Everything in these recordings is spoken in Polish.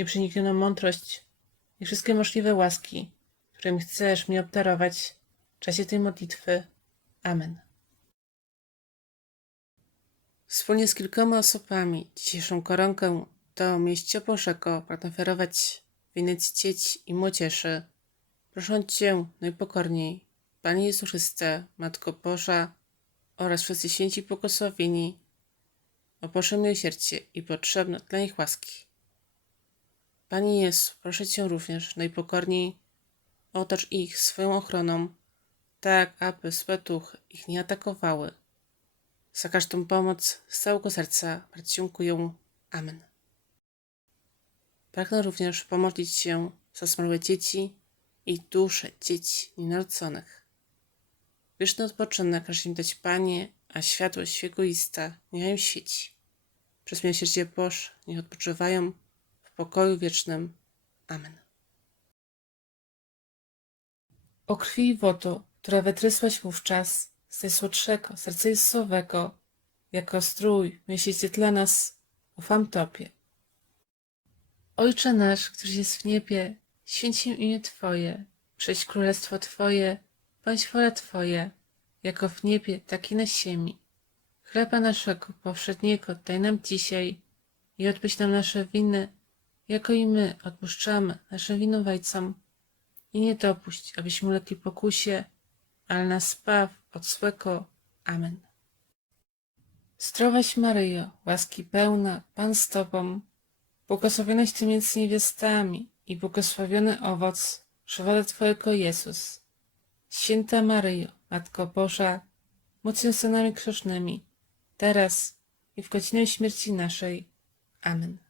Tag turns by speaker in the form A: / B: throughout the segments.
A: nieprzeniknioną mądrość i wszystkie możliwe łaski, którymi chcesz mnie obdarować w czasie tej modlitwy. Amen. Wspólnie z kilkoma osobami dzisiejszą koronkę do mieścia Bożego pragnę oferować wieniec dzieci i młodzieży. Proszę Cię najpokorniej, Panie Jezu Chryste, Matko Boża oraz wszyscy święci błogosławieni, o Boże miłosierdzie i potrzebne dla nich łaski. Panie Jezu, proszę Cię również najpokorniej otocz ich swoją ochroną, tak aby złe duchy ich nie atakowały. Za każdą pomoc z całego serca dziękuję. Amen. Pragnę również pomodlić się za zmarłe dzieci i dusze dzieci nienarodzonych. Wieczny odpoczynek każ im dać Panie, a światłość Jego ista niech im świeci. Przez miłosierdzie Boże niech odpoczywają pokoju wiecznym. Amen. O krwi i wodo, która wytrysłaś wówczas z najsłodszego serca Jezusowego, jako strój miesięcy dla nas, ufam Tobie. Ojcze nasz, któryś jest w niebie, święć się imię Twoje, przyjdź królestwo Twoje, bądź wola Twoja, jako w niebie, tak i na ziemi. Chleba naszego powszedniego daj nam dzisiaj i odpuść nam nasze winy, jako i my odpuszczamy naszym winowajcom. I nie dopuść, abyśmy ulegli pokusie, ale nas zbaw od. Amen. Zdrowaś Maryjo, łaski pełna, Pan z Tobą, błogosławionaś Ty między niewiastami i błogosławiony owoc żywota Twojego Jezus. Święta Maryjo, Matko Boża, módl się za nami grzesznymi, teraz i w godzinę śmierci naszej. Amen.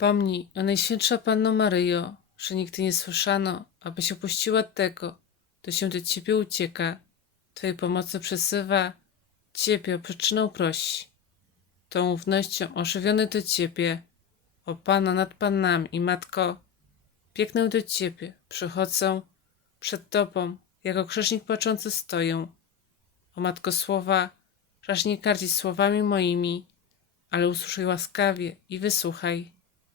A: Pomnij, o Najświętsza Panno Maryjo, że nigdy nie słyszano, abyś opuściła tego, kto się do Ciebie ucieka, Twojej pomocy przesywa, Ciebie o przyczynę prosi. Tą ufnością ożywiony do Ciebie, o Pana nad Panami i Matko, biegnę do Ciebie, przychodzę przed Tobą, jako grzesznik płaczący stoję. O Matko Słowa, raż nie kardzić słowami moimi, ale usłyszaj łaskawie i wysłuchaj.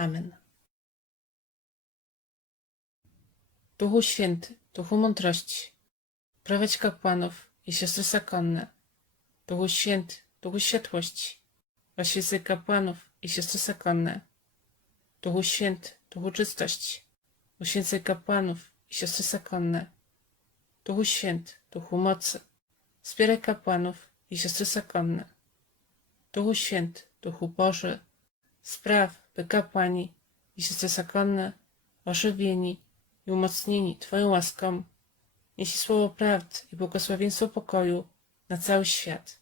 A: Amen. Duchu Święty, Duchu Mądrości, prowadź kapłanów i siostry zakonne. Duchu Święty, Duchu Światłości, oświecaj kapłanów i siostry zakonne. Duchu Święty, Duchu Czystości, uświęcaj kapłanów i siostry zakonne. Duchu Święty, Duchu Mocy, wspieraj kapłanów i siostry zakonne. Duchu Święty, Duchu Boży, spraw, by kapłani i siostry zakonne, ożywieni i umocnieni Twoją łaską, niesie słowo prawdy i błogosławieństwo pokoju na cały świat.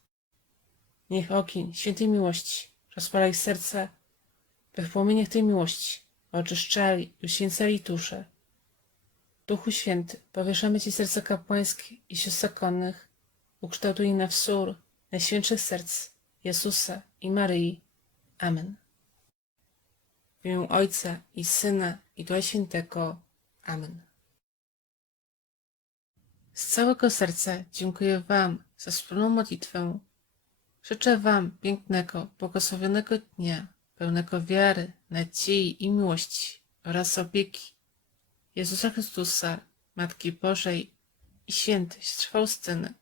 A: Niech ogień świętej miłości rozpala ich serca, by w płomieniach tej miłości oczyszczali i uświęcali dusze. Duchu Święty, powieszamy Ci serca kapłańskie i sióstr zakonnych, ukształtuj na wzór najświętszych serc Jezusa i Maryi. Amen. W imię Ojca i Syna i Ducha Świętego. Amen. Z całego serca dziękuję Wam za wspólną modlitwę. Życzę Wam pięknego, błogosławionego dnia, pełnego wiary, nadziei i miłości oraz opieki Jezusa Chrystusa, Matki Bożej i świętej Faustyny.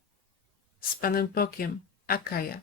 A: Z Panem Bogiem, Akaja.